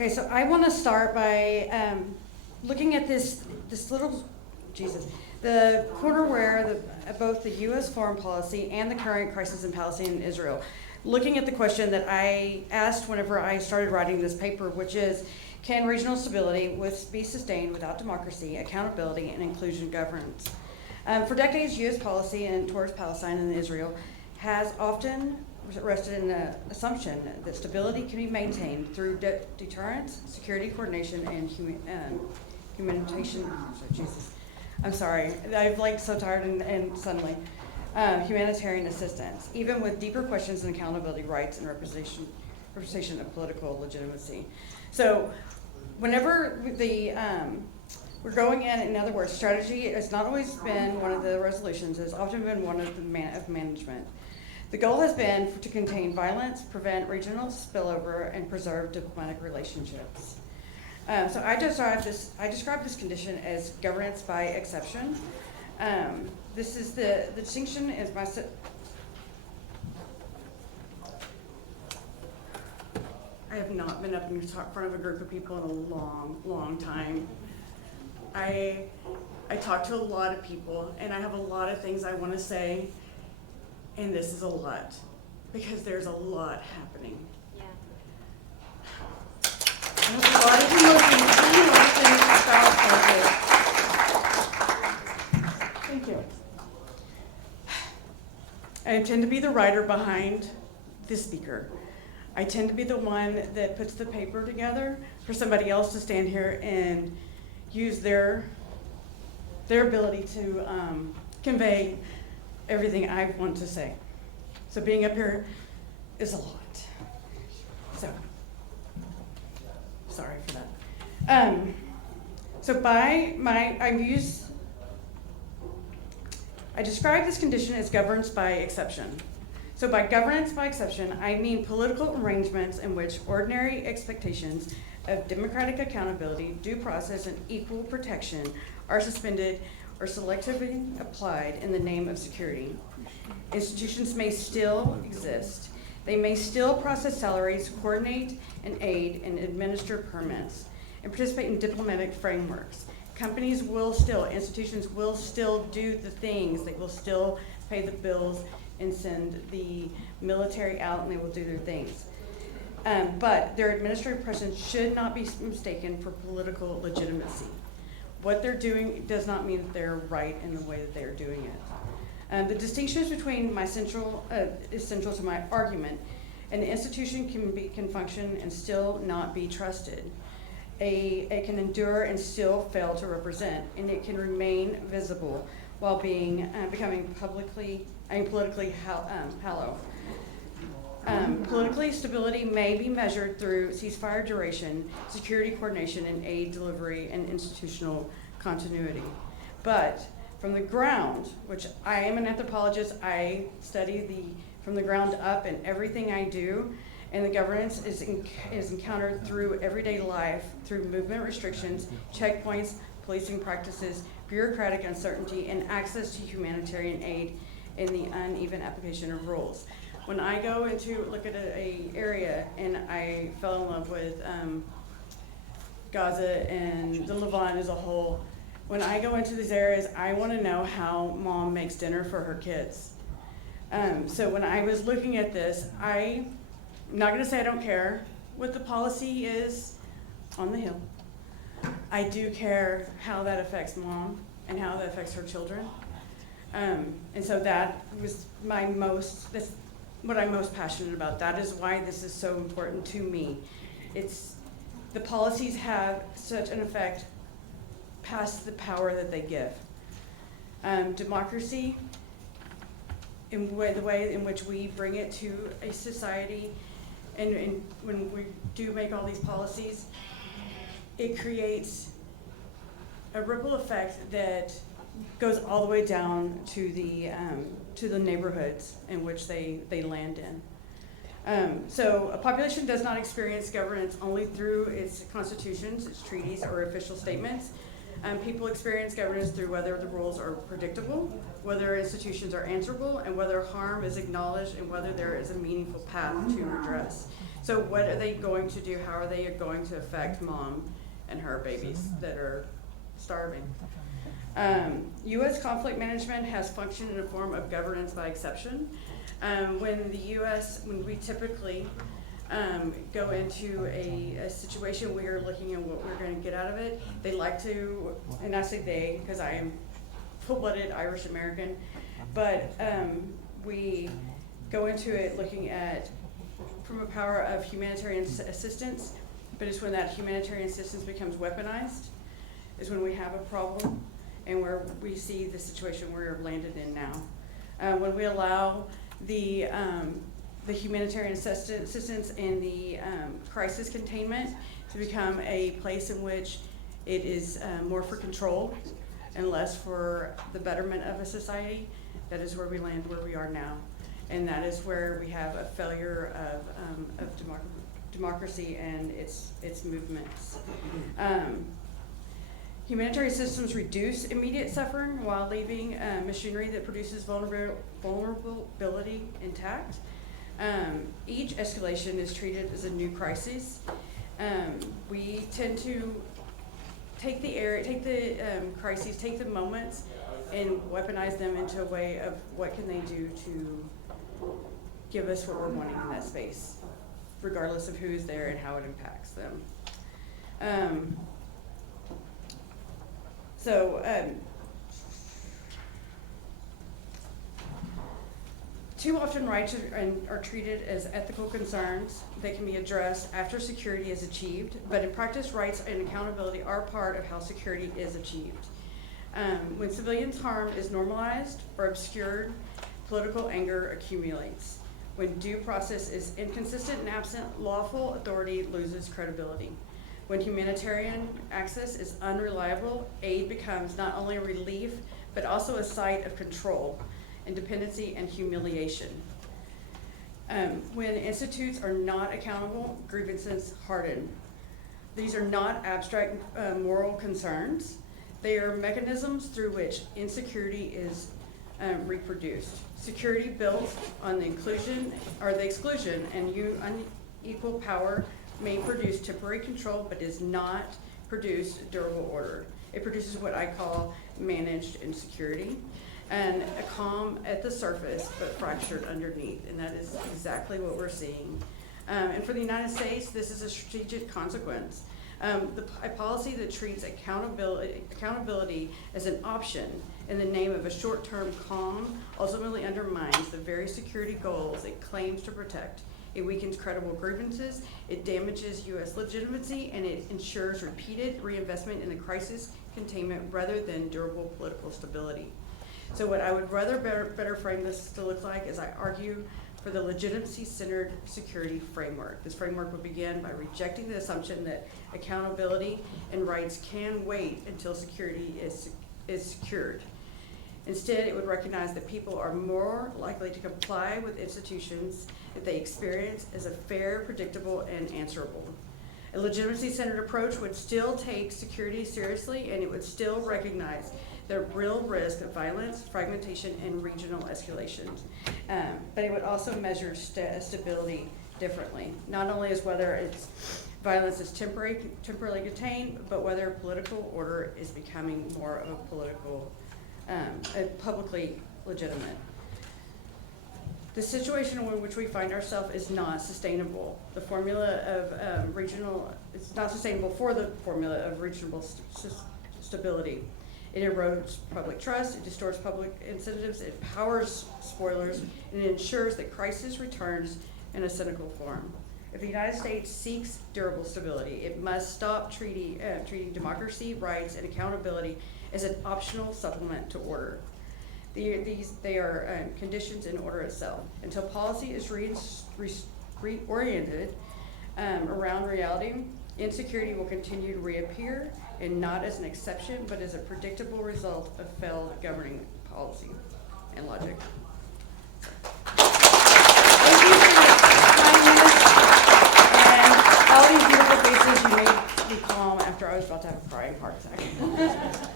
Okay, so I want to start by looking at this little, the corner where both the U.S. foreign policy and the current crisis in Palestine and Israel, looking at the question that I asked whenever I started writing this paper, which is, can regional stability be sustained without democracy, accountability, and inclusion governance? For decades, U.S. policy towards Palestine and Israel has often rested in the assumption that stability can be maintained through deterrence, security coordination, and humanitarian. I'm sorry, I'm so tired and suddenly. Humanitarian assistance, even with deeper questions in accountability, rights, and representation of political legitimacy. So, whenever we're going in other words, strategy has not always been one of the resolutions. It's often been one of the management. The goal has been to contain violence, prevent regional spillover, and preserve diplomatic relationships. So I describe this condition as governance by exception. This is the distinction is I have not been up in front of a group of people in a long, long time. I talk to a lot of people, and I have a lot of things I want to say, and this is a lot, because there's a lot happening. Yeah. And there's a lot of emotions about it. Thank you. I tend to be the writer behind the speaker. I tend to be the one that puts the paper together for somebody else to stand here and use their ability to convey everything I want to say. So being up here is a lot. So, sorry for that. I describe this condition as governance by exception. So by governance by exception, I mean political arrangements in which ordinary expectations of democratic accountability, due process, and equal protection are suspended or selectively applied in the name of security. Institutions may still exist. They may still process salaries, coordinate and aid and administer permits, and participate in diplomatic frameworks. Institutions will still do the things. They will still pay the bills and send the military out, and they will do their things. But their administrative presence should not be mistaken for political legitimacy. What they're doing does not mean that they're right in the way that they're doing it. The distinctions between is central to my argument. An institution can function and still not be trusted. It can endure and still fail to represent, and it can remain visible while becoming politically hollow. Politically, stability may be measured through ceasefire duration, security coordination, and aid delivery and institutional continuity. But from the ground, which I am an anthropologist, I study from the ground up in everything I do, and the governance is encountered through everyday life, through movement restrictions, checkpoints, policing practices, bureaucratic uncertainty, and access to humanitarian aid in the uneven application of rules. When I go into look at a area and I fell in love with Gaza and the Levant as a whole, when I go into these areas, I want to know how mom makes dinner for her kids. So when I was looking at this, I'm not going to say I don't care what the policy is on the Hill. I do care how that affects mom and how that affects her children. And so that was that's what I'm most passionate about. That is why this is so important to me. The policies have such an effect past the power that they give. Democracy, in the way in which we bring it to a society, and when we do make all these policies, it creates a ripple effect that goes all the way down to the neighborhoods in which they land in. So a population does not experience governance only through its constitutions, its treaties, or official statements. People experience governance through whether the rules are predictable, whether institutions are answerable, and whether harm is acknowledged, and whether there is a meaningful path to redress. So what are they going to do? How are they going to affect mom and her babies that are starving? U.S. conflict management has functioned in a form of governance by exception. When we typically go into a situation, we are looking at what we're going to get out of it. They like to, and I say they because I am full-blooded Irish American, but we go into it looking at from a power of humanitarian assistance, but it's when that humanitarian assistance becomes weaponized is when we have a problem and where we see the situation we're landed in now. When we allow the humanitarian assistance and the crisis containment to become a place in which it is more for control and less for the betterment of a society, that is where we land where we are now. And that is where we have a failure of democracy and its movements. Humanitarian systems reduce immediate suffering while leaving machinery that produces vulnerability intact. Each escalation is treated as a new crisis. We tend to take the crises, take the moments, and weaponize them into a way of what can they do to give us what we're wanting in that space, regardless of who's there and how it impacts them. Too often rights are treated as ethical concerns that can be addressed after security is achieved, but in practice, rights and accountability are part of how security is achieved. When civilians' harm is normalized or obscured, political anger accumulates. When due process is inconsistent and absent, lawful authority loses credibility. When humanitarian access is unreliable, aid becomes not only a relief, but also a site of control, independency, and humiliation. When institutes are not accountable, grievances harden. These are not abstract moral concerns. They are mechanisms through which insecurity is reproduced. Security built on the inclusion or the exclusion and unequal power may produce temporary control, but does not produce durable order. It produces what I call managed insecurity, and a calm at the surface, but fractured underneath, and that is exactly what we're seeing. And for the United States, this is a strategic consequence. A policy that treats accountability as an option in the name of a short-term calm ultimately undermines the very security goals it claims to protect. It weakens credible grievances, it damages U.S. legitimacy, and it ensures repeated reinvestment in the crisis containment rather than durable political stability. So what I would rather better frame this to look like is I argue for the legitimacy-centered security framework. This framework would begin by rejecting the assumption that accountability and rights can wait until security is secured. Instead, it would recognize that people are more likely to comply with institutions that they experience as a fair, predictable, and answerable. A legitimacy-centered approach would still take security seriously, and it would still recognize the real risk of violence, fragmentation, and regional escalations. But it would also measure stability differently, not only as whether it's violence is temporarily contained, but whether political order is becoming more of a political, publicly legitimate. The situation in which we find ourselves is not sustainable. The formula of it's not sustainable for the formula of regional stability. It erodes public trust, it distorts public incentives, it powers spoilers, and it ensures that crisis returns in a cynical form. If the United States seeks durable stability, it must stop treating democracy, rights, and accountability as an optional supplement to order. They are conditions in order itself. Until policy is reoriented around reality, insecurity will continue to reappear, and not as an exception, but as a predictable result of failed governing policy and logic. Thank you for your kindness and all these beautiful faces. You made me calm after I was was about to have a crying heart attack.